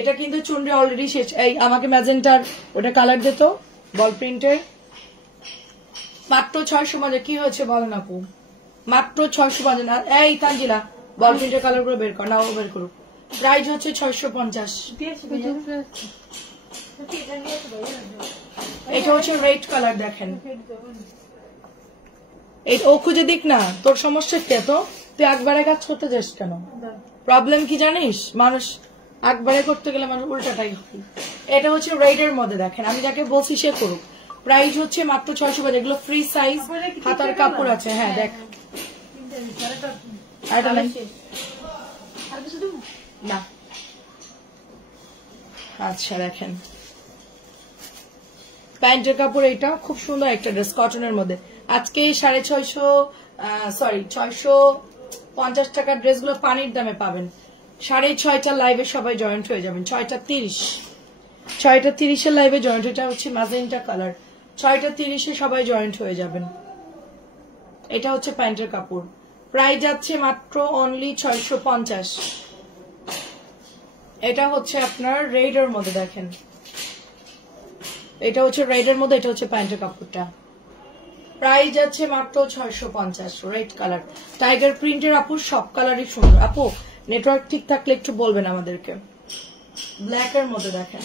এটা কিন্তু চুনরি অলরেডি শেষ। এই আমাকে ম্যাজেন্টার ওটা কালার দিত বল প্রিন্টের, মাত্র 650। কি হয়েছে বলেন আপু? মাত্র 650। এই তানজিলা বল প্রিন্টের কালার গুলো বের কর, না ও বের করুক। প্রাইস হচ্ছে 650। এটা হচ্ছে রেড কালার, দেখেন এই ও খুঁজে দিক না। তোর সমস্যা কে? তো তুই একবারে কাজ করতে যাস কেন? প্রবলেম কি জানিস? মানুষ একবারে করতে গেলে মানুষ উল্টাটাই হয়। এটা হচ্ছে রেডের মধ্যে, দেখেন আমি যাকে বলছি সে করুক। প্রাইস হচ্ছে মাত্র 650। এগুলো ফ্রি সাইজ, হাতার কাপড় আছে। হ্যাঁ দেখ না। আচ্ছা দেখেন প্যান্টের কাপড়, এটা খুব সুন্দর একটা ড্রেস কটনের মধ্যে। আজকে 650 টাকার ড্রেস গুলো পানির দামে পাবেন। 6:30 লাইভে সবাই জয়েন্ট হয়ে যাবেন। 6:30 লাইভে জয়েন্ট। এটা হচ্ছে ম্যাজেন্টা কালার। 6:30 সবাই জয়েন্ট হয়ে যাবেন। এটা হচ্ছে প্যান্টের কাপড়। প্রাইস যাচ্ছে মাত্র অনলি 650। এটা হচ্ছে আপনার রেডের মধ্যে, দেখেন এটা হচ্ছে রেডের মধ্যে। এটা হচ্ছে প্যান্টের কাপড়টা। প্রাইস যাচ্ছে মাত্র 650। রেড কালার টাইগার প্রিন্টের। আপু সব কালারই সুন্দর। আপু নেটওয়ার্ক ঠিক থাকলে একটু বলবেন আমাদেরকে। ব্ল্যাক এর মধ্যে দেখেন।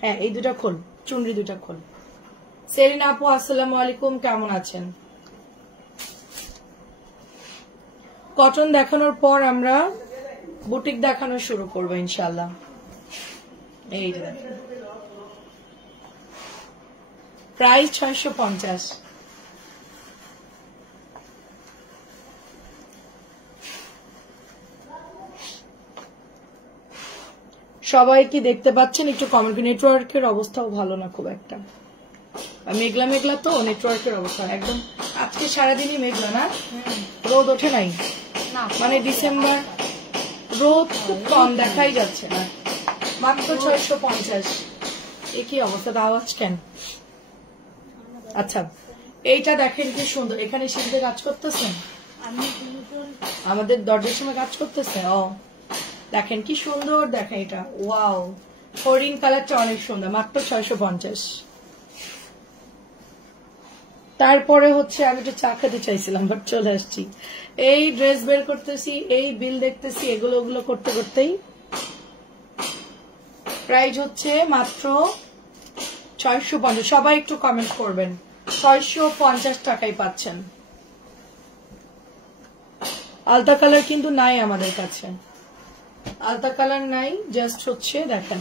হ্যাঁ এই দুটা খোল, চুনরি দুটা খোল। সেরিনা আপু আসসালামু আলাইকুম, কেমন আছেন? কটন দেখানোর পর আমরা বুটিক দেখানো শুরু করবো ইনশাল্লাহ। এই যে প্রাইস 650। সবাই কি দেখতে পাচ্ছেন? একটু কমেন্ট। নেটওয়ার্কের অবস্থাও ভালো না খুব একটা, মেঘলা মেঘলা তো নেটওয়ার্কের অবস্থা একদম। আজকে সারাদিনই মেঘলা না, রোদ ওঠে নাই। মানে ডিসেম্বর রোদ খুব কম, দেখাই যাচ্ছে না। মাত্র 650। একই অবস্থা। আওয়াজ কেন? আচ্ছা এইটা দেখেন কি সুন্দর। এখানে শীতে কাজ করতেছেন, আমাদের দরজার সময় কাজ করতেছে। ও দেখেন কি সুন্দর, দেখেন এটা ওয়াও। হরিণ কালারটা অনেক সুন্দর। মাত্র 650। তারপরে হচ্ছে আমি একটু চা খেতে চাইছিলাম বাট চলে আসছি। এই ড্রেস বের করতেছি, এই বিল দেখতেছি, এগুলো ওগুলো করতে করতেই প্রাইস হচ্ছে মাত্র 650। সবাই একটু কমেন্ট করবেন। 650 টাকায় পাচ্ছেন। আলতা কালার কিন্তু নাই আমাদের কাছে, আলতা কালার নাই। জাস্ট হচ্ছে দেখেন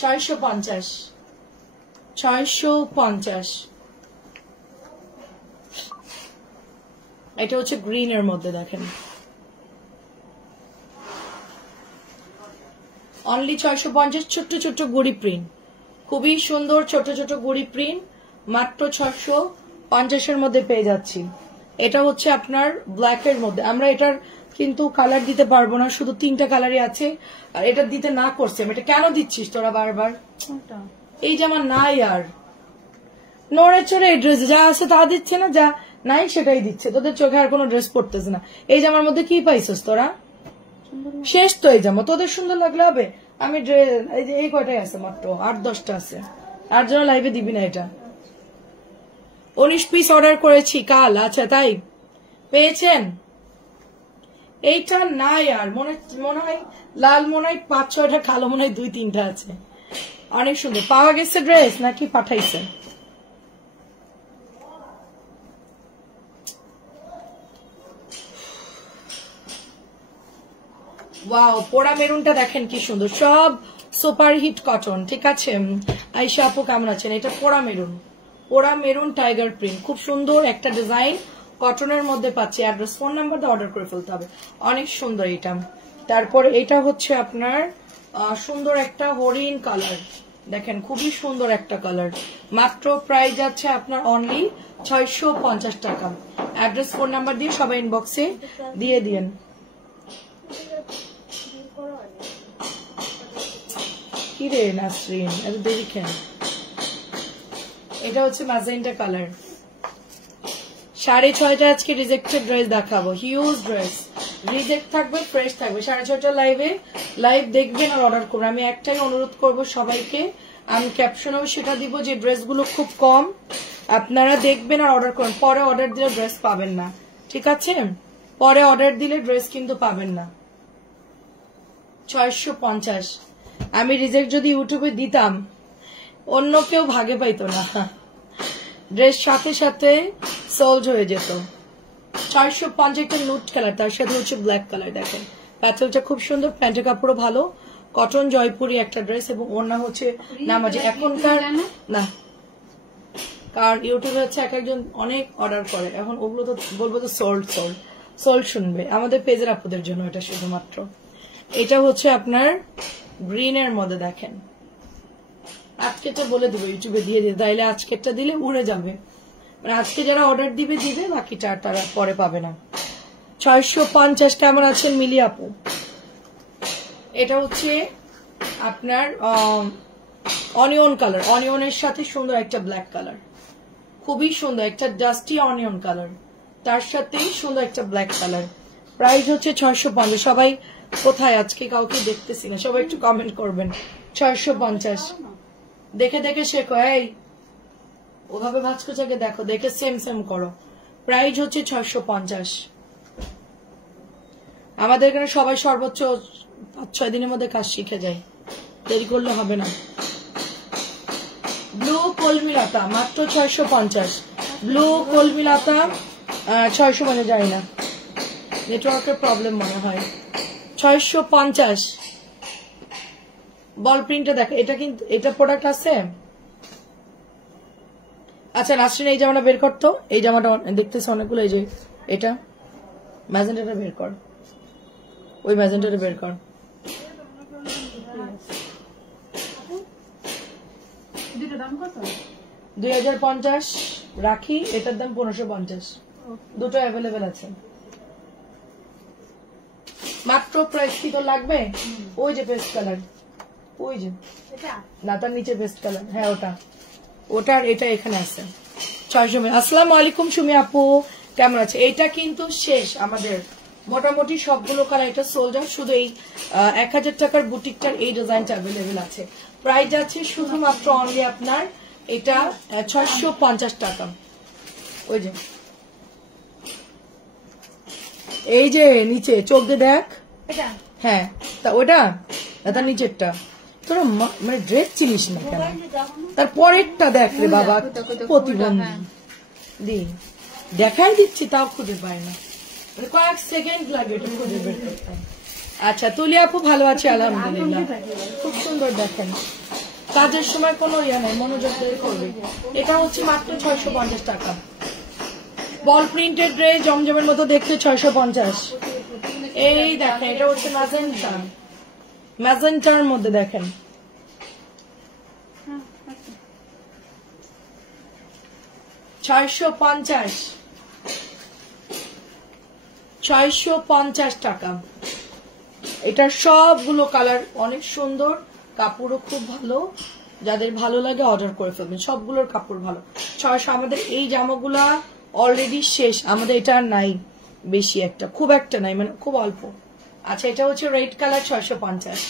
650। 650। এটা হচ্ছে গ্রিন এর মধ্যে, দেখেন অনলি 650। ছোট্ট ছোট্ট গুড়ি প্রিন্ট, খুবই সুন্দর ছোট ছোট গুড়ি প্রিন্ট। মাত্র 650 মধ্যে পেয়ে যাচ্ছি। এটা হচ্ছে আপনার ব্ল্যাক এর মধ্যে। আমরা এটার কিন্তু কালার দিতে পারবো না, শুধু 3টা কালারই আছে। আর এটা দিতে না করছে, এটা কেন দিচ্ছিস তোরা বারবার? এই যে আমার নাই আর নড়ে চড়ে এই ড্রেস যা আছে তা দিচ্ছে না, যা নাই সেটাই দিচ্ছে। তোদের চোখে আর কোনো ড্রেস পড়তেছে না। এই জামার মধ্যে কি পাইছিস তোরা? শেষ তো এই জামা। তোদের সুন্দর লাগলে হবে? আমি এই কয়টাই আছে, মাত্র 8-10টা আছে। আর জন্য লাইভে দিবি না এটা। 19 পিস অর্ডার করেছি কাল। আচ্ছা তাই পেয়েছেন? এইটা নাই আর মনে হয় লাল, মনে হয় 5-6টা, কালো মনে হয় 2-3টা আছে। অনেক সুন্দর। পাওয়া গেছে ড্রেস নাকি পাঠাইছে? ওয়াও পোড়া মেরুনটা দেখেন কি সুন্দর। সব সুপার হিট কটন। ঠিক আছে আয়েশা আপু কেমন আছেন? এটা পোড়া মেরুন, পোড়া মেরুন টাইগার প্রিন্ট। খুব সুন্দর একটা ডিজাইন কটনের মধ্যে পাচ্ছি। অ্যাড্রেস ফোন নাম্বার দিয়ে অর্ডার করে ফেলতে হবে। অনেক সুন্দর এটা। তারপর এটা হচ্ছে আপনার সুন্দর একটা হরিণ কালার, দেখেন খুবই সুন্দর একটা কালার। মাত্র প্রাইস যাচ্ছে আপনার অনলি 650 টাকা। অ্যাড্রেস ফোন নাম্বার দিয়ে সবাই ইনবক্সে দিয়ে দিন। কি রে নাসরিন এত দেরি কেন? এটা হচ্ছে ম্যাজেন্টা কালার। 6:30 আজকে রিজেক্টেড ড্রেস দেখাবো, হিউজ ড্রেস রিজেক্ট থাকবে, ফ্রেশ থাকবে। 6:30 লাইভ দেখবেন আর অর্ডার করবেন। আমি একটাই অনুরোধ করব সবাইকে, আমি ক্যাপশনেও সেটা দিব যে ড্রেসগুলো খুব কম, আপনারা দেখবেন আর অর্ডার করবেন। পরে অর্ডার দিলে ড্রেস পাবেন না, ঠিক আছে? পরে অর্ডার দিলে ড্রেস কিন্তু পাবেন না। 650 আমি রিজেক্ট যদি ইউটিউবে দিতাম অন্য কেউ ভাগে পাইতো না, ড্রেস সাথে সাথে সোল্ড হয়ে যেত। 650 একটা নুট কালার, তার সাথে হচ্ছে ব্ল্যাক কালার। দেখেন প্যাটেলটা খুব সুন্দর, প্যান্টের কাপড়ও ভালো, কটন জয়পুরি একটা ড্রেস এবং ওড়না হচ্ছে নামাজি। এখনকার না, কারণ ইউটিউবে হচ্ছে এক একজন অনেক অর্ডার করে, এখন ওগুলো তো বলবো তো সোল্ড শুনবে। আমাদের পেজের আপুদের জন্য এটা শুধুমাত্র। এটা হচ্ছে আপনার গ্রিনের মধ্যে, দেখেন আজকেরটা বলে দেবো ইউটিউবে দিয়ে দিবে, তাইলে আজকেরটা দিলে উড়ে যাবে, মানে আজকে যারা অর্ডার দিবে বাকিটা তারা পরে পাবে না। 650 কেমন আছেন মিলি আপু? এটা হচ্ছে আপনার অনিয়ন কালার, অনিয়নের সাথে সুন্দর একটা ব্ল্যাক কালার, খুবই সুন্দর একটা ডাস্টি অনিয়ন কালার, তার সাথে সুন্দর একটা ব্ল্যাক কালার। প্রাইস হচ্ছে 650। সবাই কোথায় আজকে? কাউকে দেখতেছি না, সবাই একটু কমেন্ট করবেন। 650 দেখে দেখে শেখো, এই ওভাবে ভাজকুচাকে দেখো, দেখে সেম করো। প্রাইস হচ্ছে 650। আমাদের এখানে সবাই সর্বোচ্চ 5-6 দিনের মধ্যে কাজ শিখে যায়, দেরি করলে হবে না। ব্লু কলমিলাতা মাত্র 650। ব্লু কলমিলাতা 650 যায় না, নেটওয়ার্কের প্রবলেম মনে হয়। 650 বল প্রিন্টে দেখো, এটা কিন্তু এটা প্রোডাক্ট আছে। আচ্ছা নাসরিন এই জামাটা বের করতো, এই জামাটা দেখতেছে অনেকগুলো, এই যে এটা ম্যাজেন্টাটা বের কর, ওই ম্যাজেন্টাটা বের কর। 2050 রাখি, এটার দাম 1550, দুটো অ্যাভেলেবেল আছে মাত্র। প্রাইস কি তো লাগবে? ওই যে পেস্ট কালার, ওই যে না তার নিচে পেস্ট কালার, হ্যাঁ ওটার এটা এখানে আছে 600। আসসালামু আলাইকুম সুমি আপু, কেমন আছে? এটা কিন্তু শেষ আমাদের মোটামুটি সবগুলো কালার, এটা সোল্ড আউট। শুধু এই 1000 টাকার বুটিকটার এই ডিজাইনটা অ্যাভেলেবেল আছে। প্রাইস আছে শুধুমাত্র অনলি আপনার এটা 650 টাকা। ওই যে এই যে নিচে চোখ দিয়ে দেখ, হ্যাঁ তা ওটা তার নিচেরটা তোরা মানে ড্রেস চিনিস না কেন? তারপরেরটা দেখ রে বাবা, প্রতিবন্ধী দি দেখাই দিচ্ছি তাও খুঁজে পাই না, মানে কয়েক সেকেন্ড লাগে এটা খুঁজে বের করতে। আচ্ছা তুলি আপু ভালো আছে আলহামদুলিল্লাহ, খুব সুন্দর। দেখেন কাজের সময় কোনো ইয়া নেই, মনোযোগ দিয়ে করবে। এটা হচ্ছে মাত্র 650 টাকা। বল প্রিন্টেড ড্রেস জমজমের মতো দেখতে 650। এই দেখেন এটা হচ্ছে ম্যাজেন্টার মধ্যে, দেখেন 650 টাকা। এটার সবগুলো কালার অনেক সুন্দর, কাপড়ও খুব ভালো, যাদের ভালো লাগে অর্ডার করে ফেলবেন, সবগুলোর কাপড় ভালো। 600। আমাদের এই জামাগুলা অলরেডি শেষ, আমাদের এটা আর নাই বেশি, একটা খুব একটা নাই, মানে খুব অল্প। আচ্ছা এটা হচ্ছে রেড কালার 650,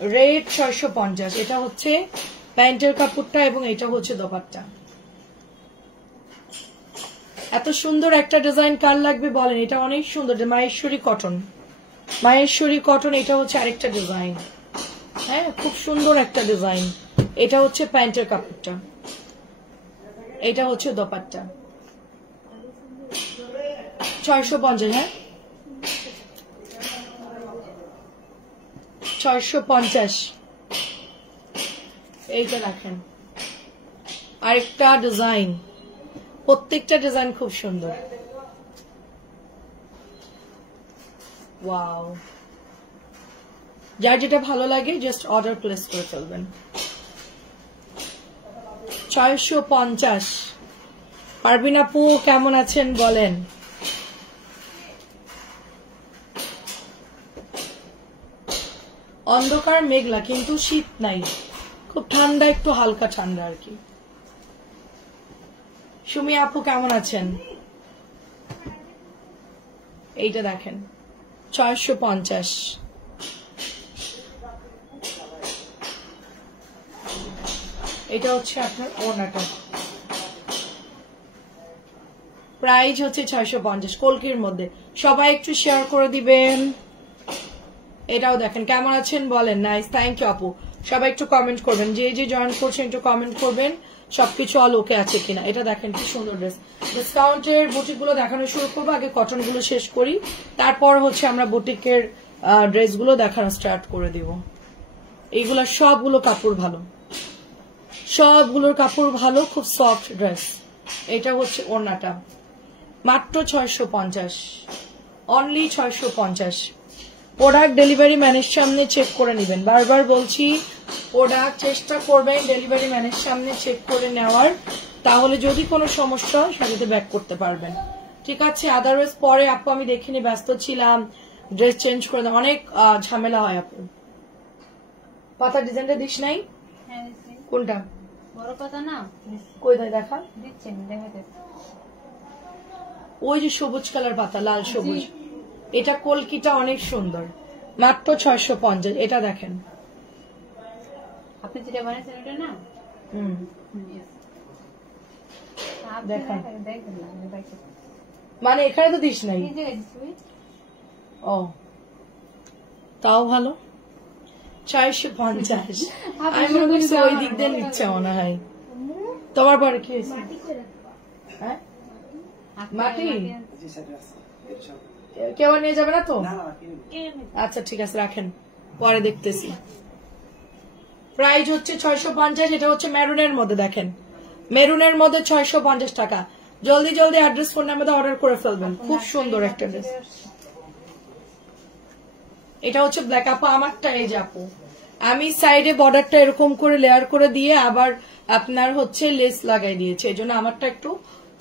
রেড 650। এটা হচ্ছে প্যান্টের কাপড়টা এবং এটা হচ্ছে দোপাট্টা। এত সুন্দর একটা ডিজাইন কার লাগবে বলেন? এটা অনেক সুন্দর, মাহেশ্বরী কটন, মাহেশ্বরী কটন। এটা হচ্ছে আরেকটা ডিজাইন, হ্যাঁ খুব সুন্দর একটা ডিজাইন। এটা হচ্ছে প্যান্টের কাপড়টা, এটা হচ্ছে দোপাট্টা। 650, হ্যাঁ 650। এইটা রাখেন। আরেকটা ডিজাইন, প্রত্যেকটা ডিজাইন খুব সুন্দর। ওয়াও, যার যেটা ভালো লাগে জাস্ট অর্ডার প্লেস করে ফেলবেন। 650। পারবিন আপু কেমন আছেন বলেন? অন্ধকার মেঘলা কিন্তু শীত নাই, খুব ঠান্ডা, একটু হালকা ঠান্ডা আর কি। সুমি আপু কেমন আছেন? এইটা দেখেন 650। এটা হচ্ছে আপনার ওড়নাটা, প্রাইস হচ্ছে 650 কলকির মধ্যে। সবাই একটু শেয়ার করে দিবেন। এটাও দেখেন কেমন আছেন বলেন। নাইস, থ্যাংক ইউ আপু। সবাই একটু কমেন্ট করবেন, যে যে জয়েন করছেন একটু কমেন্ট করবেন সবকিছু অল ওকে আছে কিনা। এটা দেখেন কি সুন্দর ড্রেস। ডিসকাউন্টের বুটিক গুলো দেখানো শুরু করবো, আগে কটন গুলো শেষ করি, তারপর হচ্ছে আমরা বুটিকের ড্রেস গুলো দেখানো স্টার্ট করে দিব। এইগুলা সবগুলো কাপড় ভালো, সবগুলোর কাপড় ভালো, খুব সফট ড্রেস। এটা হচ্ছে ওড়নাটা, মাত্র 650, অনলি 650। প্রোডাক্ট ডেলিভারি ম্যানের সামনে চেক করে নেবেন, বারবার বলছি প্রোডাক্ট চেষ্টা করবেন ডেলিভারি ম্যানের সামনে চেক করে নেওয়ার, তাহলে যদি কোনো সমস্যা হয় সাথে ব্যাক করতে পারবেন, ঠিক আছে? আদারওয়াইজ পরে আপু আমি দেখিনি, ব্যস্ত ছিলাম, ড্রেস চেঞ্জ করে দেন, অনেক ঝামেলা হয়। আপু পাতা ডিজাইনটা দিস নাই? কোনটা? বড় পাতা না, কই দেখা দিচ্ছেন, দেখাতে। ওই যে সবুজ কালার পাতা, লাল সবুজ, এটা কলকিটা অনেক সুন্দর, মাত্র 650। এটা দেখেন, আপনি যেটা বানিয়েছেন ওটা না? দেখেন মানে এখানে তো দিস নাই। ও তাও ভালো, 650। আমি মনে করছি ওই দিক দিয়ে নিচ্ছে মনে হয়। তোমার পরে কি হয়েছে? হ্যাঁ মাটি কেউ নিয়ে যাবে না তো? আচ্ছা ঠিক আছে, রাখেন, পরে দেখতেছি। প্রাইস হচ্ছে 650। এটা হচ্ছে মেরুনের মধ্যে, দেখেন মেরুনের মধ্যে 650 টাকা। জলদি জলদি অ্যাড্রেস ফোন নাম্বার অর্ডার করে ফেলবেন, খুব সুন্দর একটা ড্রেস। এটা হচ্ছে ব্ল্যাক। আপু আমারটা এই যে আপু, আমি সাইডে বর্ডারটা এরকম করে লেয়ার করে দিয়ে আবার আপনার হচ্ছে লেস লাগাই দিয়েছে, এই জন্য আমারটা একটু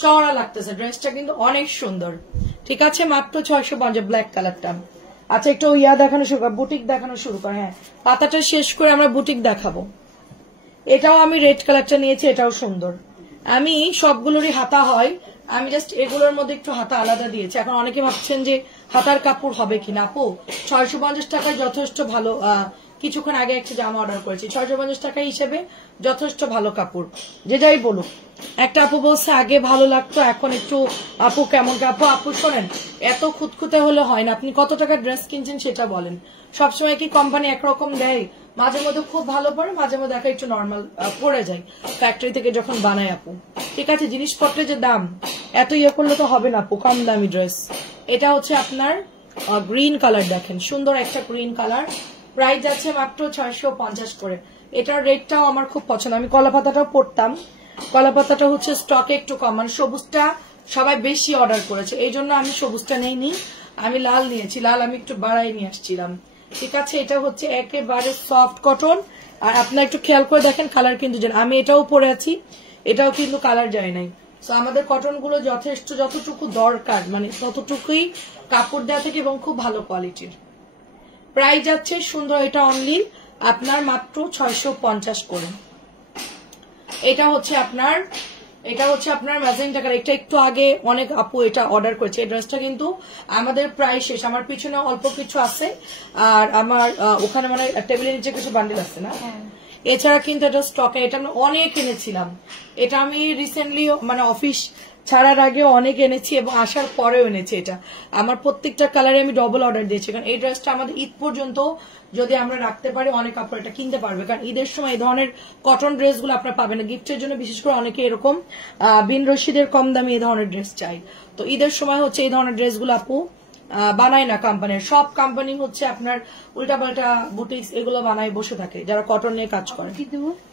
চওড়া লাগতেছে। ড্রেসটা কিন্তু অনেক সুন্দর, ঠিক আছে? মাত্র 650 ব্ল্যাক কালারটা। আচ্ছা একটু ইয়া দেখানো শুরু কর, বুটিক দেখানো শুরু কর। হ্যাঁ পাতাটা শেষ করে আমরা বুটিক দেখাবো। এটাও আমি রেড কালারটা নিয়েছি, এটাও সুন্দর। আমি সবগুলোরই হাতা হয়, আমি জাস্ট এগুলোর মধ্যে একটু হাতা আলাদা দিয়েছি। এখন অনেকে ভাবছেন যে হাতার কাপড় হবে কিনা। আপু 650 টাকায় যথেষ্ট ভালো। কিছুক্ষণ আগে একটা জামা অর্ডার করেছি, 650 টাকা হিসেবে যথেষ্ট ভালো কাপড়, যে যাই বলুক। একটা আপু বলছে আগে ভালো লাগতো, এখন একটু আপু কেমন। আপু শোনেন, এত খুঁতখুঁতে হলে হয় না। আপনি কত টাকা ড্রেস কিনছেন সেটা বলেন। সবসময় কি কোম্পানি একরকম দেয়? মাঝে মধ্যে খুব ভালো পড়ে, মাঝে মধ্যে দেখা একটু নর্মাল পড়ে যায় ফ্যাক্টরি থেকে যখন বানায়। আপু ঠিক আছে, জিনিসপত্রের যে দাম এত ইয়ে করলে তো হবে না আপু, কম দামি ড্রেস। এটা হচ্ছে আপনার গ্রিন কালার, দেখেন সুন্দর একটা গ্রিন কালার। প্রাইস আছে মাত্র 650 করে। এটার রেটটাও আমার খুব পছন্দ। আমি কলা পাতাটাও পরতাম, কলা পাতাটা হচ্ছে স্টকে একটু কম, মানে সবুজটা সবাই বেশি অর্ডার করেছে, এই জন্য আমি সবুজটা নেইনি, আমি লাল নিয়েছি। লাল আমি একটু বাড়াই নিয়ে আসছিলাম, ঠিক আছে? এটা হচ্ছে একেবারে সফট কটন। আর আপনার একটু খেয়াল করে দেখেন কালার কিন্তু, আমি এটাও পরে আছি, এটাও কিন্তু কালার যায় নাই। তো আমাদের কটন গুলো যথেষ্ট, যতটুকু দরকার মানে ততটুকুই কাপড় দেওয়া থেকে, এবং খুব ভালো কোয়ালিটির। প্রাইস যাচ্ছে সুন্দর, এটা অনলি আপনার মাত্র 650 করে। এটা হচ্ছে আপনার ম্যাজেন্টা কালার। এটা একটু আগে অনেক আপু এটা অর্ডার করেছে। এই ড্রেসটা কিন্তু আমাদের প্রায় শেষ, আমার পিছনে অল্প কিছু আছে, আর আমার ওখানে মানে টেবিলের নিচে কিছু বান্ডিল আছে না, এছাড়া কিন্তু এটা স্টকে। এটা আমি অনেক এনেছিলাম, এটা আমি রিসেন্টলি মানে অফিস ছাড়ার আগে অনেক এনেছি এবং আসার পরেও এনেছি। এটা আমার প্রত্যেকটা কালারে আমি ডবল অর্ডার দিয়েছি, কারণ এই ড্রেসটা আমাদের ঈদ পর্যন্ত যদি আমরা রাখতে পারি অনেক কাপড় এটা কিনতে পারবে, কারণ ঈদের সময় এই ধরনের কটন ড্রেসগুলো আপনারা পাবেন না। গিফটের জন্য বিশেষ করে অনেকে এরকম বিন রশিদের কম দামি এই ধরনের ড্রেস চাই, তো ঈদের সময় হচ্ছে এই ধরনের ড্রেসগুলো আপু বানায় না কোম্পানির। সব কোম্পানি হচ্ছে আপনার উল্টাপাল্টা বুটিক্স এগুলো বানায় বসে থাকে, যারা কটন নিয়ে কাজ করে।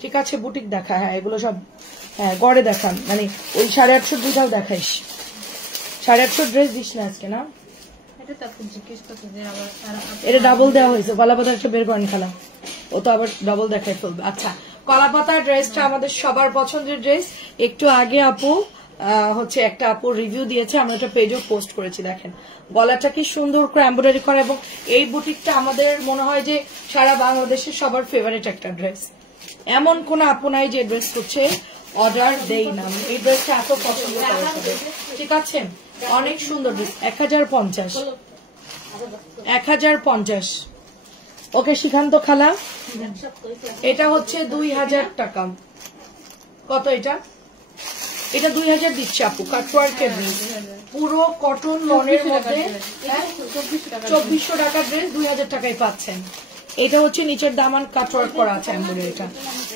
ঠিক আছে বুটিক দেখা, হ্যাঁ এগুলো সব হ্যাঁ গড়ে দেখান, মানে ওই 850 দুইটাও দেখাইস। 850 ড্রেস দিস না আজকে না, এটা ডাবল দেওয়া হয়েছে। কলা পাতা একটা বের করেন খালা, ও তো আবার ডাবল দেখাই ফেলবে। আচ্ছা কলা পাতার ড্রেসটা আমাদের সবার পছন্দের ড্রেস। একটু আগে আপু হচ্ছে একটা আপু রিভিউ দিয়েছে, আমরা একটা পেজও পোস্ট করেছি। দেখেন গলাটা কি সুন্দর করে এমব্রয়ডারি করা, এবং এই বুটিকটা আমাদের মনে হয় যে সারা বাংলাদেশের সবার ফেভারিট একটা ড্রেস। এমন কোন আপু নাই যে ড্রেস করছে অর্ডার দেই না। এই ড্রেসটা এত পছন্দ করে সবাই, ঠিক আছে? অনেক সুন্দর ড্রেস। 1050, 1050। ওকে শিখান্ত খালা, এটা হচ্ছে 2000 টাকা। কত এটা? এটা 2000 দিচ্ছে আপু। কাটওয়ার্কের ড্রেস, পুরো কটন লনের মধ্যে 2400 টাকার ড্রেস 2000 টাকায় পাচ্ছেন। এটা হচ্ছে নিচের দামান কাটওয়ার্ক করা আছে এমব্রয়ডারিটা,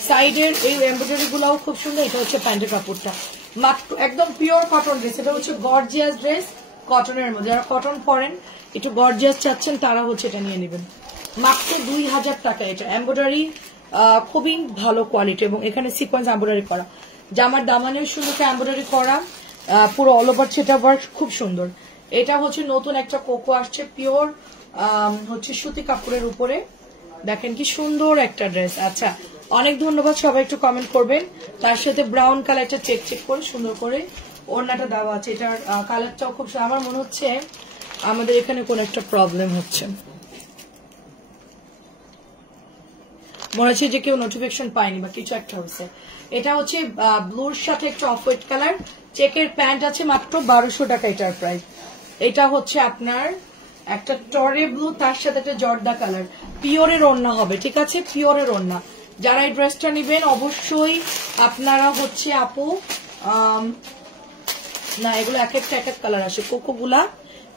সাইডের এই এমব্রয়ডারি গুলাও খুব সুন্দর। এটা হচ্ছে প্যান্টের কাপড়টা, মাত্র একদম পিওর কটন ড্রেস। এটা হচ্ছে গর্জিয়াস ড্রেস কটনের মধ্যে। যারা কটন পরেন, একটু গর্জিয়াস চাচ্ছেন, তারা হচ্ছে এটা নিয়ে নেবেন। মাত্র 2000 টাকা। এটা এমব্রয়ডারি খুবই ভালো কোয়ালিটি এবং এখানে সিকোয়েন্স এমব্রয়ডারি করা। জামার দামানের সুন্দর এমব্রয়ডারি করা, পুরো অল ওভার সেটা ওয়ার্ক খুব সুন্দর। এটা হচ্ছে নতুন একটা কোকো আসছে, পিওর হচ্ছে সুতি কাপড়ের উপরে। দেখেন কি সুন্দর একটা ড্রেস। আচ্ছা, অনেক ধন্যবাদ। সবাই একটু কমেন্ট করবেন। তার সাথে ব্রাউন কালারটা চেক করে সুন্দর করে ওড়নাটা দেওয়া আছে। এটার কালারটাও খুব সুন্দর। আমার মনে হচ্ছে আমাদের এখানে কোন একটা প্রবলেম হচ্ছে, মনে হচ্ছে যে কেউ নোটিফিকেশন পায়নি বা কিছু একটা হচ্ছে। এটা হচ্ছে ব্লুর সাথে একটা অফ হোয়াইট কালার, চেকের প্যান্ট আছে, মাত্র 1200 টাকা এটার প্রাইস। এটা হচ্ছে আপনার একটা টরে ব্লু, তার সাথে একটা জর্দা কালার, পিওরের ওড়না হবে, ঠিক আছে? পিওরের ওড়না। যারা এই ড্রেসটা নেবেন অবশ্যই আপনারা হচ্ছে আপু না, এগুলো এক একটা এক এক কালার আসে, কোকো গুলা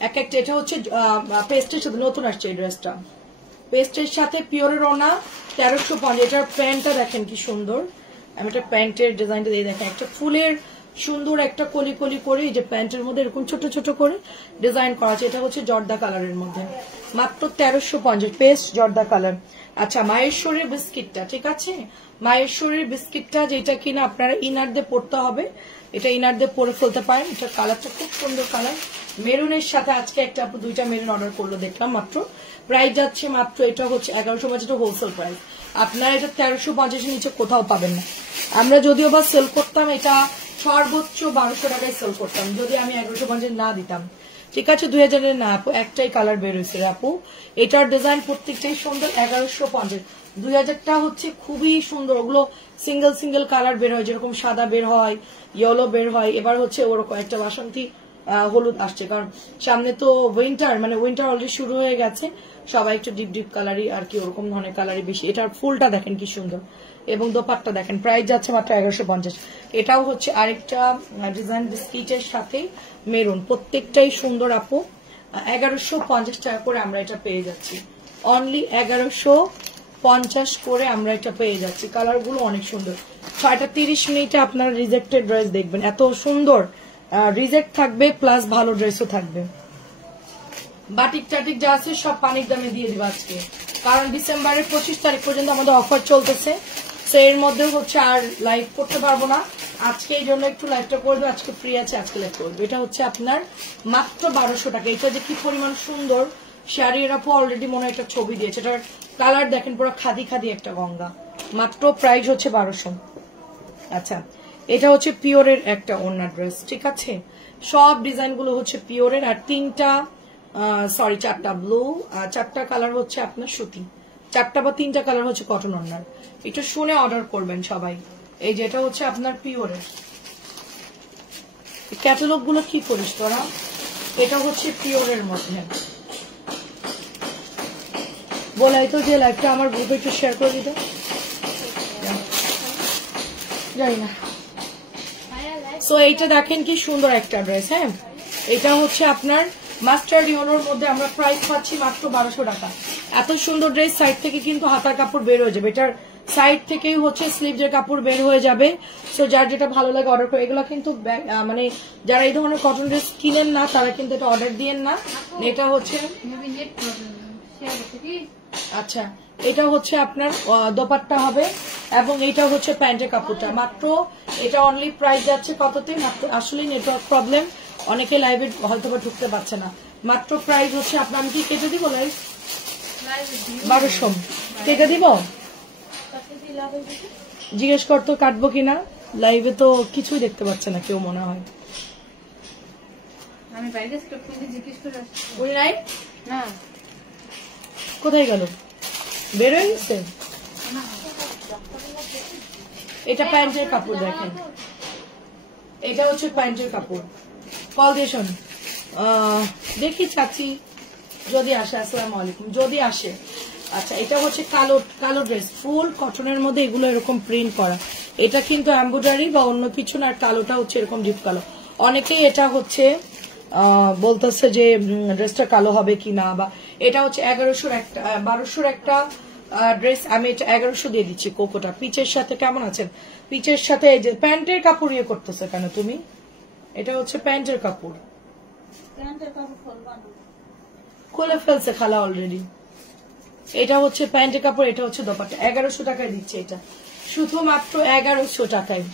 এক একটা। এটা হচ্ছে পেস্টের সাথে নতুন আসছে এই ড্রেসটা, পেস্টের সাথে পিওরের ওড়না 1350। এটার প্যান্টটা দেখেন কি সুন্দর। আমি একটা প্যান্টের ডিজাইনটা দিয়ে দেখেন, একটা ফুলের সুন্দর একটা কলি কলি করে এই যে প্যান্টের মধ্যে এরকম ছোট ছোট করে ডিজাইন করা আছে। এটা হচ্ছে জর্দা কালারের মধ্যে, মাত্র 1350, পেস্ট জর্দা কালার। আচ্ছা, মায়েশ্বরীর বিস্কিটটা, ঠিক আছে? মায়েশ্বরীর বিস্কিটটা যেটা কিনা আপনারা ইনার দিয়ে পরতে হবে, এটা ইনার দিয়ে পরে ফেলতে পারেন। এটা কালারটা খুব সুন্দর কালার, মেরুনের সাথে। আজকে একটা আপু 2টা মেরুন অর্ডার করলো দেখলাম মাত্র। প্রাইস যাচ্ছে মাত্র, এটা হচ্ছে 1150, এটা হোলসেল প্রাইস। আপনারা এটা 1350 এর নিচে কোথাও পাবেন না। আমরা যদিও বা সেল করতাম এটা সর্বোচ্চ 1200 টাকায় সেল করতাম, যদি আমি 1150 না দিতাম, ঠিক আছে? 2000 এর না আপু, একটাই কালার বের হয়েছে আপু। এটার ডিজাইন প্রত্যেকটাই সুন্দর। 1150, 2000টা হচ্ছে খুবই সুন্দর। ওগুলো সিঙ্গেল সিঙ্গেল কালার বের হয়, যেরকম সাদা বের হয়, ইয়েলো বের হয়। এবার হচ্ছে ওরকম একটা বাসন্তী হলুদ আসছে, কারণ সামনে তো উইন্টার, মানে উইন্টার অলরেডি শুরু হয়ে গেছে। সবাই একটু ডিপ ডিপ কালারই আর কি, ওরকম ধরনের কালারই বেশি। এটার ফুলটা দেখেন কি সুন্দর এবং দোপাট্টা দেখেন। প্রাইস যাচ্ছে মাত্র 1150। এটাও হচ্ছে আরেকটা ডিজাইন বিস্কিটের সাথে মেরুন, প্রত্যেকটাই সুন্দর আপু। 1150 টাকা করে আমরা এটা পেয়ে যাচ্ছি, অনলি 1150 করে আমরা এটা পেয়ে যাচ্ছি। কালারগুলো অনেক সুন্দর। 6:30 মিনিটে আপনারা রিজেক্টেড ড্রেস দেখবেন, এত সুন্দর রিজেক্ট থাকবে, প্লাস ভালো ড্রেসও থাকবে। বাটিক টাটিক যা আছে সব পানির দামে দিয়ে দিবা আজকে, কারণ ডিসেম্বরের 25 তারিখ পর্যন্ত আমাদের অফার চলতেছে। সো এর মধ্যে হচ্ছে আর লাইভ করতে পারবো না আজকে, এই জন্য একটু লাইভটা করবো। আজকে ফ্রি আছে, আজকে লাইভ করবো। এটা হচ্ছে আপনার মাত্র 1200 টাকা। এটা যে কি পরিমাণ সুন্দর শাড়ি, এর আপু অলরেডি মনে হয় একটা ছবি দিয়েছে। এটার কালার দেখেন, পুরো খাদি খাদি একটা গঙ্গা। মাত্র প্রাইস হচ্ছে 1200। আচ্ছা, এটা হচ্ছে পিওরের একটা ওড়না ড্রেস, ঠিক আছে? সব ডিজাইন গুলো হচ্ছে পিওরের। আর 4টা ব্লু, 4টা কালার হচ্ছে আপনার সুতি, 4টা বা 3টা কালার হচ্ছে কটন ওড়নার। একটু শুনে অর্ডার করবেন সবাই। এই যে এটা হচ্ছে আপনার পিওরের। ক্যাটালগ গুলো কি করিস তোরা? এটা হচ্ছে পিওরের মধ্যে। বলাই তো যে লাইভটা আমার গ্রুপে একটু শেয়ার করে দিতে, জানি না। সো এইটা দেখেন কি সুন্দর একটা ড্রেস। হ্যাঁ, এটা হচ্ছে আপনার মাস্টার্ড ইয়েলোর মধ্যে আমরা প্রাইস পাচ্ছি মাত্র 1200 টাকা। এত সুন্দর ড্রেস, সাইড থেকে কিন্তু হাতার কাপড় বের হয়ে যাবে, এটার সাইড থেকেই হচ্ছে স্লিভের কাপড় বের হয়ে যাবে। সো যার যেটা ভালো লাগে অর্ডার করে। এগুলো কিন্তু মানে যারা এই ধরনের কটন ড্রেস কিনেন না তারা কিন্তু এটা অর্ডার দিয়েন না। এটা হচ্ছে আচ্ছা, এটা হচ্ছে আপনার দোপাট্টা হবে এবং এটা হচ্ছে প্যান্টের কাপড়টা। মাত্র এটা অনলি প্রাইস যাচ্ছে কততে? মাত্র, আসলে নেটওয়ার্ক প্রবলেম, অনেকে লাইভে হয়তো বা ঢুকতে পারছে না। মাত্র প্রাইস হচ্ছে আপনার, আমি কি কেটে দিব লাইভ? 1200 কেটে দিব। জিজ্ঞেস করতো কাটবো কিনা, লাইভে তো কিছুই দেখতে পাচ্ছে না কেউ মনে হয়। উনি নাই, কোথায় গেল? বের হয়ে গেছে। এটা প্যান্টের কাপড় দেখেন, এটা হচ্ছে প্যান্টের কাপড়। কল দিয়ে শোন, দেখি চাচি যদি আসে। আসসালামু আলাইকুম, যদি আসে। আচ্ছা, এটা হচ্ছে কালো কালো ড্রেস, ফুল কটনের মধ্যে এগুলো এরকম প্রিন্ট করা। এটা কিন্তু এমব্রয়ডারি বা অন্য কিছু না, আর কালোটা হচ্ছে এরকম ডিপ কালো। অনেকেই এটা হচ্ছে বলতেছে যে ড্রেসটা কালো হবে কি না, বা এটা হচ্ছে 1100 একটা 1200 একটা ড্রেস, আমি এটা 1100 দিয়ে দিচ্ছি। কোকোটা পিচের সাথে, কেমন আছেন? পিচের সাথে এই যে প্যান্টের কাপড় ইয়ে করতেছে কেন তুমি? এটা হচ্ছে প্যান্টের কাপড়, খুলে ফেলছে খালা অলরেডি। এটা হচ্ছে প্যান্টের কাপড়, এটা হচ্ছে দোপাট্টা। 1100 টাকায় দিচ্ছে এটা, শুধুমাত্র 1100 টাকায়।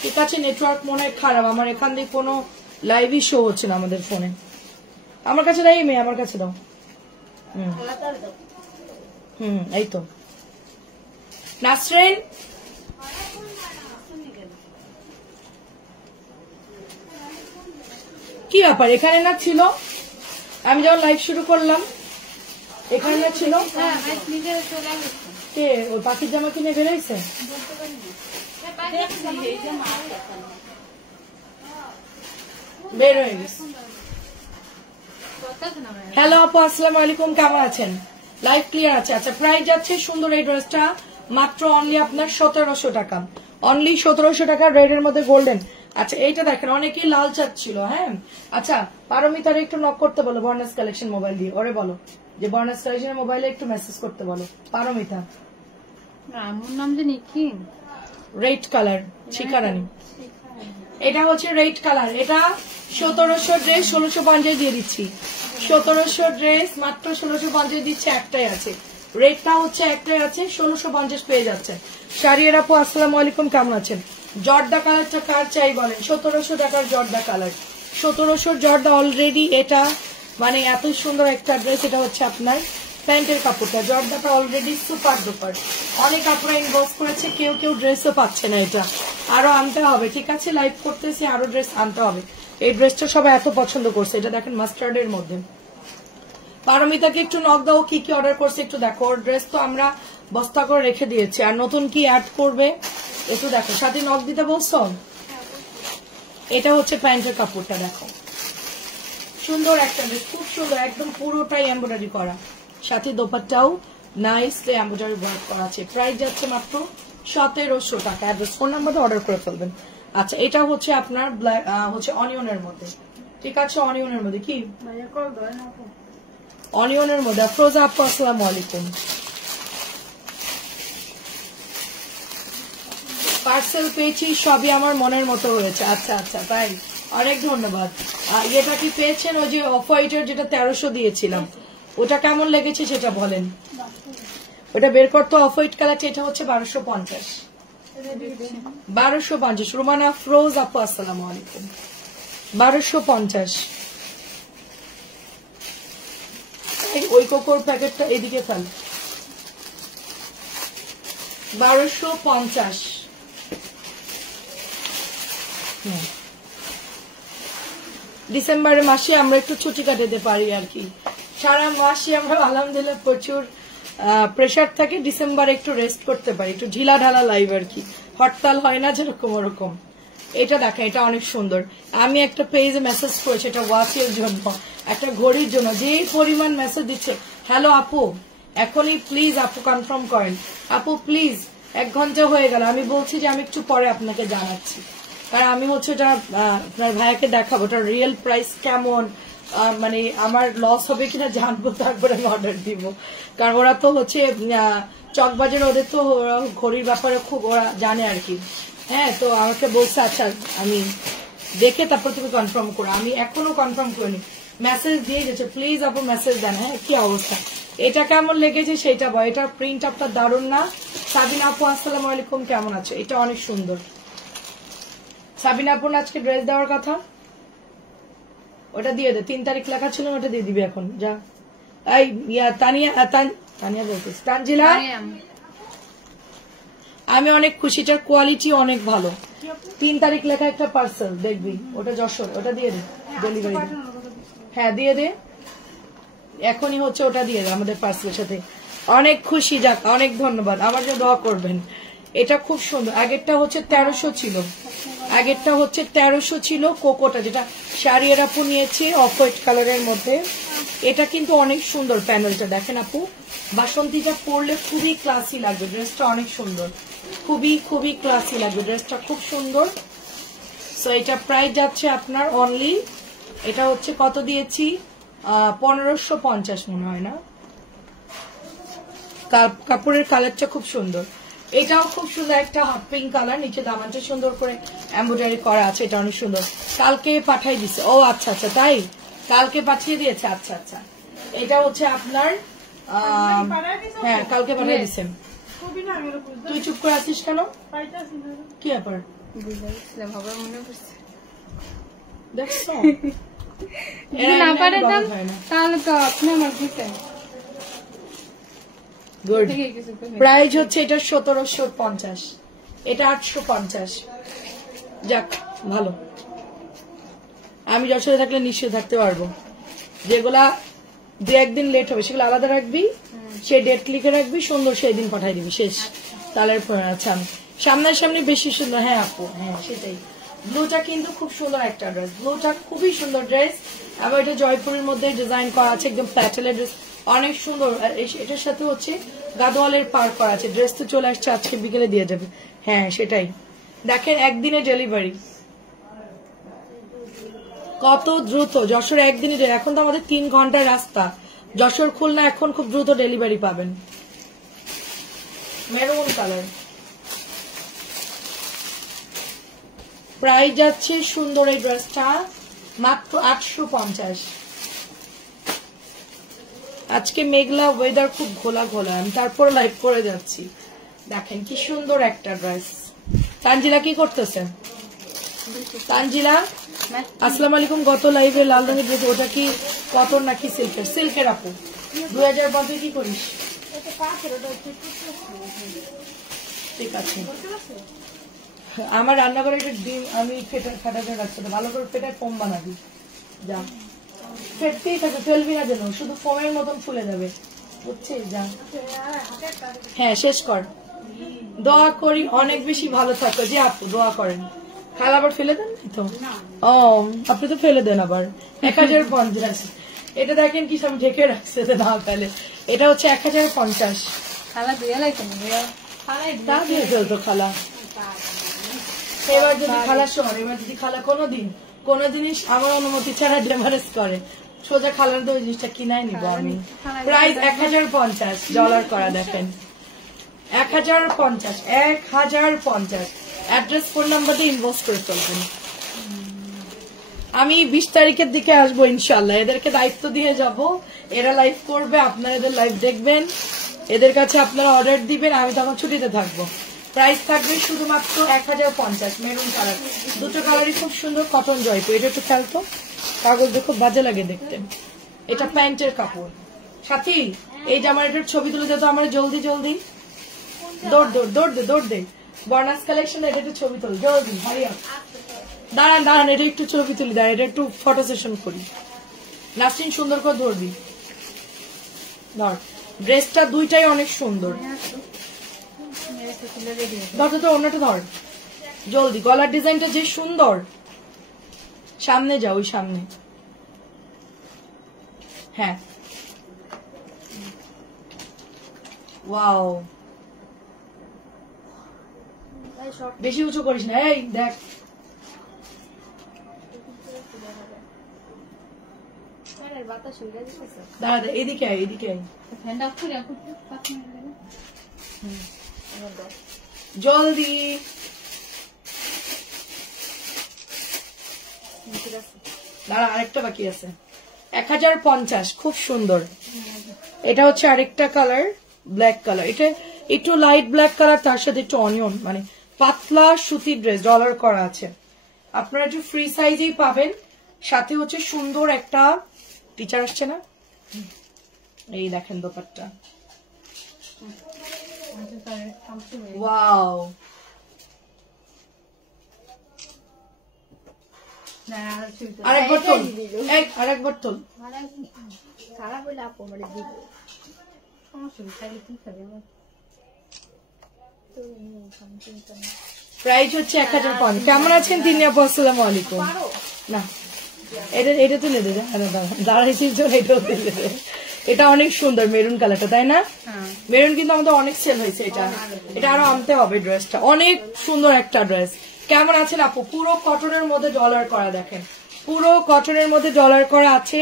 ঠিক আছে, নেটওয়ার্ক মনে হয় খারাপ, আমার এখান দিয়ে কোনো লাইভই শো হচ্ছে না আমাদের ফোনে। আমার কাছে দাও মেয়ে, আমার কাছে দাও। এই তো নাসরিন, কি ব্যাপার? এখানে না ছিল, আমি যখন লাইভ শুরু করলাম এখানে না ছিল। কে ওই পাখির জামা কিনে বেরোইছে? বের হয়ে গেছে। হ্যালো আপু, আসসালামু আলাইকুম, কেমন আছেন? লাইভ ক্লিয়ার আছে? আচ্ছা, প্রাইস যাচ্ছে সুন্দর এই ড্রেসটা মাত্র অনলি আপনার 1700 টাকা, অনলি 1700 টাকা, রেডের মধ্যে গোল্ডেন। আচ্ছা, এইটা দেখেন, অনেকেই লাল চাচ্ছিল। হ্যাঁ, আচ্ছা, পারমিতারে একটু নক করতে বলো বর্নাস কালেকশন মোবাইল দিয়ে, ওরে বলো যে বর্নাস কালেকশনের মোবাইলে একটু মেসেজ করতে বলো। পারমিতা, আমার নাম জানি কি, রেড কালার, শিকারানি। এটা হচ্ছে রেড কালার, এটা 1700 ড্রেস 1650 দিয়ে দিচ্ছি। 1700 ড্রেস মাত্র 1650 দিচ্ছে, একটাই আছে, রেডটা হচ্ছে একটাই আছে, 1650 পেয়ে যাচ্ছেন। শাড়ির আপু আসসালামু আলাইকুম, কেমন আছেন? জর্দা কালারটা কার চাই বলেন? 1700 টাকার জর্দা কালার, 1700 জর্দা অলরেডি। এটা মানে এত সুন্দর একটা ড্রেস। এটা হচ্ছে আপনার প্যান্টের কাপড়টা, জর্দাটা অলরেডি সুপার ডুপার। অনেক আপুরা ইনবক্স করেছে, কেউ কেউ ড্রেসও পাচ্ছে না, এটা আরো আনতে হবে। ঠিক আছে, লাইভ করতেছি, আরো ড্রেস আনতে হবে। এই ড্রেসটা সবাই এত পছন্দ করছে। এটা দেখেন মাস্টার্ডের মধ্যে। পারমিতাকে একটু নক দাও, কি কি অর্ডার করছে একটু দেখো। ওর ড্রেস তো আমরা বস্তা করে রেখে দিয়েছি, আর নতুন কি অ্যাড করবে একটু দেখো। সাথে নক দিতে বলছো। এটা হচ্ছে প্যান্টের কাপড়টা, দেখো সুন্দর একটা ড্রেস, খুব সুন্দর, একদম পুরোটাই এমব্রয়ডারি করা, সাথে দোপাট্টাও নাইস এমব্রয়ডারি ওয়ার্ক করা আছে। প্রাইস যাচ্ছে মাত্র 1700 টাকা। অ্যাড্রেস ফোন নাম্বারটা অর্ডার করে ফেলবেন। আচ্ছা, এটা হচ্ছে আপনার ব্ল্যাক হচ্ছে অনিয়নের মধ্যে। ঠিক আছে, অনিয়নের মধ্যে কি অনিয়নের মধ্যে ফ্রোজা আপু আসসালামু আলাইকুম। পার্সেল পেয়েছি, সবই আমার মনের মতো হয়েছে। আচ্ছা আচ্ছা, তাই অনেক ধন্যবাদ। এটা কি পেয়েছেন? ওই যে অফ হোয়াইটের যেটা 1300 দিয়েছিলাম, ওটা কেমন লেগেছে সেটা বলেন। ওটা বের করতো অফ হোয়াইট কালারটা। এটা হচ্ছে 1250, 1250। রুমানা ফ্রোজ আপু আসসালামু আলাইকুম, 1250। ওই কোকোর প্যাকেটটা এদিকে ফেল, 1250। ডিসেম্বরের মাসে আমরা একটু ছুটি কাটাতে পারি আর কি। সারা মাসে আমরা আলহামদুলিল্লাহ প্রচুর প্রেশার থাকে, ডিসেম্বরে একটু রেস্ট করতে পারি, একটু ঢিলা ঢালা লাইভ আর কি, হরতাল হয় না যেরকম ওরকম। এটা দেখেন, এটা অনেক সুন্দর। আমি একটা পেজে মেসেজ করেছি, এটা ওয়াচের জন্য, একটা ঘড়ির জন্য, যে পরিমাণ মেসেজ দিচ্ছে। হ্যালো আপু, এখনই প্লিজ আপু কনফার্ম করেন। আপু প্লিজ, 1 ঘন্টা হয়ে গেল, আমি বলছি যে আমি একটু পরে আপনাকে জানাচ্ছি, কারণ আমি হচ্ছে ওটা আপনার ভাইয়াকে দেখাবো, ওটা রিয়েল প্রাইস কেমন, মানে আমার লস হবে কিনা জানবো, তারপরে আমি অর্ডার দিব। কারণ ওরা তো হচ্ছে চকবাজার, ওদের তো ঘড়ির ব্যাপারে খুব ওরা জানে আর কি। হ্যাঁ, তো আমাকে বলছে আচ্ছা আমি দেখে তারপর তুমি কনফার্ম করো। আমি এখনো কনফার্ম করিনি, মেসেজ দিয়ে গেছে, প্লিজ আপু মেসেজ দেন। হ্যাঁ, কি অবস্থা, এটা কেমন লেগেছে সেটা বল। এটার প্রিন্ট আপটা দারুণ না? সাবিনা আপু আসসালামু আলাইকুম, কেমন আছে? এটা অনেক সুন্দর। সাবিনা আপু আজকে ড্রেস দেওয়ার কথা, ওটা দিয়ে দে। 3 তারিখ লেখা ছিল, ওটা দিয়ে দিবি এখন, যা। এই তানিয়া বলতেছি, তানজিলা, আমি অনেক খুশি, এটার কোয়ালিটি অনেক ভালো। 3 তারিখ লেখা একটা পার্সেল দেখবি, ওটা যশোর, ওটা দিয়ে দে ডেলিভারি। হ্যাঁ দিয়ে দে, এখনই হচ্ছে ওটা দিয়ে দে আমাদের পার্সেলের সাথে। অনেক খুশি, যাক অনেক ধন্যবাদ, আমার জন্য দোয়া করবেন। এটা খুব সুন্দর। আগেরটা হচ্ছে 1300 ছিল, আগেরটা হচ্ছে 1300 ছিল কোকোটা, যেটা শাড়ির আপু নিয়েছে অফ হোয়াইট কালারের মধ্যে। এটা কিন্তু অনেক সুন্দর প্যানেলটা, দেখেন আপু বাসন্তীটা পরলে খুবই ক্লাসি লাগবে, ড্রেসটা অনেক সুন্দর, খুবই খুবই ক্লাসি লাগবে, ড্রেসটা খুব সুন্দর। সো এটা প্রাইস যাচ্ছে আপনার অনলি, এটা হচ্ছে কত দিয়েছি 1550 মনে হয় না। কাপড়ের কালারটা খুব সুন্দর, এটাও খুব সুন্দর একটা হট পিঙ্ক কালার, নিচে দামানটা সুন্দর করে এমব্রয়ডারি করা আছে, এটা অনেক সুন্দর। কালকে পাঠাই দিছে, ও আচ্ছা আচ্ছা তাই, কালকে পাঠিয়ে দিয়েছে, আচ্ছা আচ্ছা। এটা হচ্ছে আপনার হ্যাঁ কালকে পাঠিয়ে দিচ্ছেন। তুই চুপ করে আছিস কেন, কি ব্যাপার দেখছো? না পাঠাতাম তাহলে তো আপনি আমার দিতেন। গুড। প্রাইস হচ্ছে এটা 1750, এটা 850। যাক ভালো, আমি যশোরে থাকলে নিশ্চয়ই থাকতে পারবো। যেগুলা দু একদিন লেট হবে সেগুলো আলাদা রাখবি, সেই ডেট লিখে রাখবি, সুন্দর সেই দিন পাঠাই দিবি, শেষ। তাহলে আচ্ছা সামনাসামনি বেশি সুন্দর। হ্যাঁ আপু, হ্যাঁ সেটাই। ব্লুটা কিন্তু খুব সুন্দর একটা ড্রেস, ব্লুটা খুবই সুন্দর ড্রেস। আবার এটা জয়পুরের মধ্যে ডিজাইন করা আছে, একদম প্যাটেলের ড্রেস, অনেক সুন্দর। এটার সাথে হচ্ছে গাদোয়ালের পার করা আছে। ড্রেস তো চলে আসছে, আজকে বিকেলে দিয়ে যাবে। হ্যাঁ সেটাই, দেখেন একদিনে ডেলিভারি কত দ্রুত। যশোর একদিনই, এখন তো আমাদের 3 ঘন্টার রাস্তা, যশোর খুলনা এখন খুব দ্রুত ডেলিভারি পাবেন। মেরুন কালার, প্রাইস যাচ্ছে সুন্দর এই ড্রেসটা মাত্র 850। আজকে মেঘলা ওয়েদার, খুব ঘোলা ঘোলা, আমি তারপর লাইভ করে যাচ্ছি। দেখেন কি সুন্দর একটা ড্রেস। তানজিলা কি করতেছেন? তানজিলা আসসালামু আলাইকুম। গত লাইভে লাল রঙের ড্রেস, ওটা কি কটন নাকি সিল্কের? সিল্কের আপু। 2000 কি করিস? ঠিক আছে, আমার রান্নাঘরে একটা ডিম আমি ফেটাতে রাখছি, ভালো করে ফেটা ফোম বানাবি, যা ফেটতেই থাকে, ফেলবি না যেন, শুধু ফোমের মতন ফুলে যাবে, বুঝছিস? যা, হ্যাঁ শেষ কর। দোয়া করি অনেক বেশি ভালো থাকো। যে আপু দোয়া করেন। খাল আবার ফেলে দেন তো? ও আপনি তো ফেলে দেন আবার। 1050। এটা দেখেন কি সব ঢেকে রাখছে না ফেলে। এটা হচ্ছে 1050। খালা দিয়ে লাগছে তা দিয়ে ফেলতো খালা। এবার যদি খালা শোন, এবার যদি খালা কোনো জিনিস আমার অনুমতি ছাড়া ডেমারেজ করে, সোজা খালার তো ওই জিনিসটা কিনাই নিবো আমি। প্রাইস 1050 ডলার করা, দেখেন 1050, 1050। অ্যাড্রেস ফোন নাম্বার দিয়ে ইনবক্স করে চলবেন। আমি 20 তারিখের দিকে আসবো ইনশাল্লাহ, এদেরকে দায়িত্ব দিয়ে যাব, এরা লাইভ করবে, আপনারা এদের লাইভ দেখবেন, এদের কাছে আপনারা অর্ডার দিবেন, আমি তখন ছুটিতে থাকবো। প্রাইস থাকবে শুধুমাত্র 1050। মেরুন কালার, দুটো কালারই খুব সুন্দর, কটন জয়পুর। এটা একটু খেলতো, কাগজ খুব বাজে লাগে দেখতে। এটা প্যান্টের কাপড়। সাথী এই জামার এটার ছবি তুলে দে তো আমার, জলদি জলদি, দৌড় দৌড় দৌড় দে দৌড় দে। বর্নাস কালেকশন, এটা একটু ছবি তুল জলদি, হারিয়া। দাঁড়ান দাঁড়ান, এটা একটু ছবি তুলি, দাঁড়ান এটা একটু ফটো সেশন করি। নাসরিন সুন্দর করে ধরবি, ধর। ড্রেসটা দুইটাই অনেক সুন্দর, ধর তো অন্যটা ধর জলদি। গলার ডিজাইনটা যে সুন্দর, সামনে যাও, ওই সামনে। হ্যাঁ ওয়াও, বেশি উঁচু করিস না। এই দেখ, দাঁড়া এদিকে আয়, এদিকে আয়, জলদি। দাঁড়া আরেকটা বাকি আছে। 1050, খুব সুন্দর। এটা হচ্ছে আরেকটা কালার, ব্ল্যাক কালার। এটা একটু লাইট ব্ল্যাক কালার, তার সাথে একটু অনিয়ন, মানে পাতলা সুতির ড্রেস, ডলার করা আছে। আপনারা একটু ফ্রি সাইজেই পাবেন, সাথে হচ্ছে সুন্দর একটা টিচার আসছে না, এই দেখেন দোপাট্টা, ওয়াও। আরেকবার তোল, আরেকবার তোল। প্রাইস হচ্ছে 1005। কেমন আছেন তিনি আপু? আসসালামু আলাইকুম। না এটা তুলে দে, দাঁড়াইছিস জন্য এটাও তুলে দে। এটা অনেক সুন্দর মেরুন কালারটা, তাই না? মেরুন কিন্তু আমাদের অনেক সেল হয়েছে। এটা আরো আনতে হবে। ড্রেসটা অনেক সুন্দর একটা ড্রেস। কেমন আছেন আপু? পুরো কটনের মধ্যে ডলার করা, দেখেন পুরো কটনের মধ্যে ডলার করা আছে।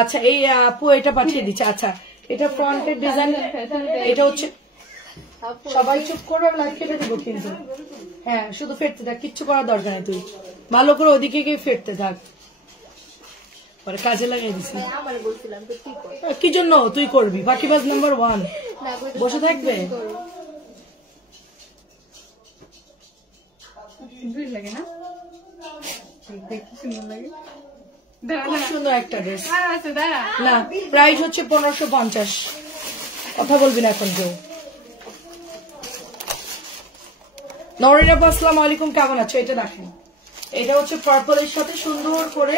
আচ্ছা এই আপু এটা পাঠিয়ে দিচ্ছে। আচ্ছা এটা ফ্রন্টের ডিজাইন, এটা হচ্ছে সবাই চুপ করবে, লাইভ কেটে দিব কিন্তু। হ্যাঁ শুধু ফেটতে থাক, কিচ্ছু করার দরকার নেই, তুই ভালো করে ওদিকে গিয়ে ফেটতে থাক, পরে কাজে লাগাই দিছি। কি জন্য তুই করবি? ফাঁকিবাজ নাম্বার 1 বসে থাকবে। লাগে না, খুব সুন্দর একটা ড্রেস। আছে দাঁড়া। না প্রাইস হচ্ছে 1550। কথা বলবি না এখন কেউ। নরিন আপু আসসালামু আলাইকুম, কেমন আছো? এটা দেখেন, এটা হচ্ছে পার্পলের সাথে সুন্দর করে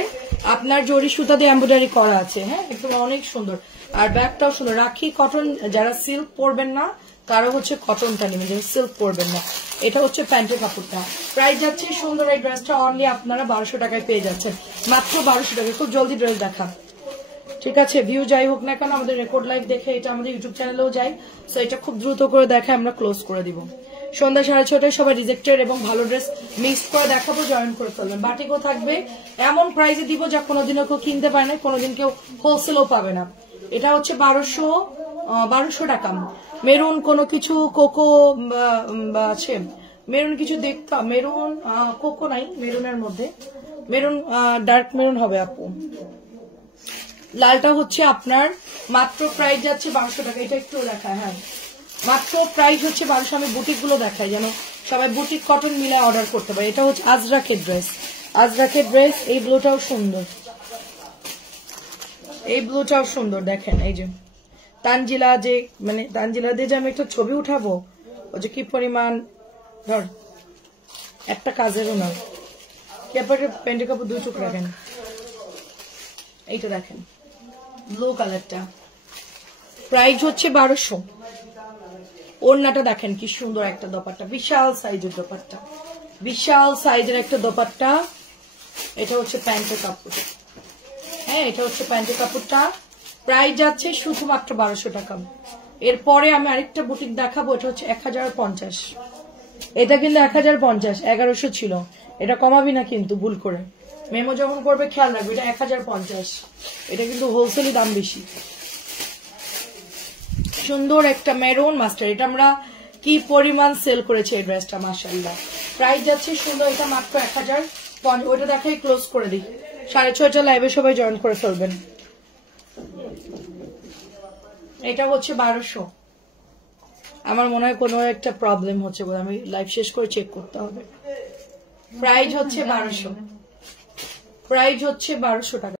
আপনার জরি সুতা দিয়ে এমব্রয়ডারি করা আছে। হ্যাঁ একদম অনেক সুন্দর। আর ব্যাগটাও সুন্দর। রাখি কটন, যারা সিল্ক পরবেন না তারা হচ্ছে কটনটা নেবেন, যারা সিল্ক পরবেন না। এটা হচ্ছে প্যান্টের কাপড়টা। প্রাইস যাচ্ছে সুন্দর এই ড্রেসটা অনলি আপনারা 1200 টাকায় পেয়ে যাচ্ছেন, মাত্র 1200 টাকায়। খুব জলদি ড্রেস দেখা, ঠিক আছে? ভিউ যাই হোক না কেন, আমাদের রেকর্ড লাইভ দেখে এটা আমাদের ইউটিউব চ্যানেলেও যাই, তো এটা খুব দ্রুত করে দেখে আমরা ক্লোজ করে দিব। সন্ধ্যা 6:30টায় সবাই রিজেক্টেড এবং ভালো ড্রেস মিক্স করে দেখাবো, জয়েন করে ফেলবেন। বাটিকও থাকবে, এমন প্রাইসে দিব যা কোনোদিনও কেউ কিনতে পারে না, কোনোদিন কেউ হোলসেলও পাবে না। এটা হচ্ছে 1200 টাকা। মেরুন কোনো কিছু কোকো আছে, মেরুন কিছু দেখতাম, মেরুন কোকো নাই মেরুনের মধ্যে, মেরুন ডার্ক মেরুন হবে আপু। লালটা হচ্ছে আপনার মাত্র প্রাইস যাচ্ছে 1200 টাকা। এটা একটু দেখায়, হ্যাঁ মাত্র প্রাইস হচ্ছে 1200। আমি বুটিক গুলো দেখাই যেন সবাই বুটিক কটন মিলে অর্ডার করতে পারে। এটা হচ্ছে আজরাকের ড্রেস, আজরাকের ড্রেস। এই ব্লুটাও সুন্দর, এই ব্লুটাও সুন্দর। দেখেন এই যে তানজিলা, যে মানে তানজিলা দিয়ে যে আমি একটা ছবি উঠাবো, ও যে কি পরিমাণ, ধর একটা কাজেরও না। প্যান্টের কাপড় 2 টুকরা রাখেন। এইটা দেখেন ব্লু কালারটা, প্রাইস হচ্ছে 1200। ওড়নাটা দেখেন কি সুন্দর একটা দোপাট্টা, বিশাল সাইজের দোপাট্টা, বিশাল সাইজের একটা দোপাট্টা। এটা হচ্ছে প্যান্টের কাপড়। হ্যাঁ এটা হচ্ছে প্যান্টের কাপড়টা। প্রাইস যাচ্ছে শুধুমাত্র 1200 টাকা। এরপরে আমি আরেকটা বুটিক দেখাবো, এটা হচ্ছে 1050। এটা কিন্তু 1050, 1100 ছিল। এটা কমাবি না কিন্তু ভুল করে, মেমো যখন করবে খেয়াল রাখবে। এটা 1050, এটা কিন্তু হোলসেলই দাম বেশি। সুন্দর একটা মেরুন মাস্টার, এটা আমরা কি পরিমাণ সেল করেছি এই ড্রেসটা, মাশাআল্লাহ। প্রাইস যাচ্ছে সুন্দর, এটা মাত্র 1050। ওইটা দেখাই ক্লোজ করে দিই। 6:30 লাইভে সবাই জয়েন করে ফেলবেন। এটা হচ্ছে 1200। আমার মনে হয় কোনো একটা প্রবলেম হচ্ছে বলে, আমি লাইভ শেষ করে চেক করতে হবে। প্রাইস হচ্ছে 1200, প্রাইস হচ্ছে 1200 টাকা।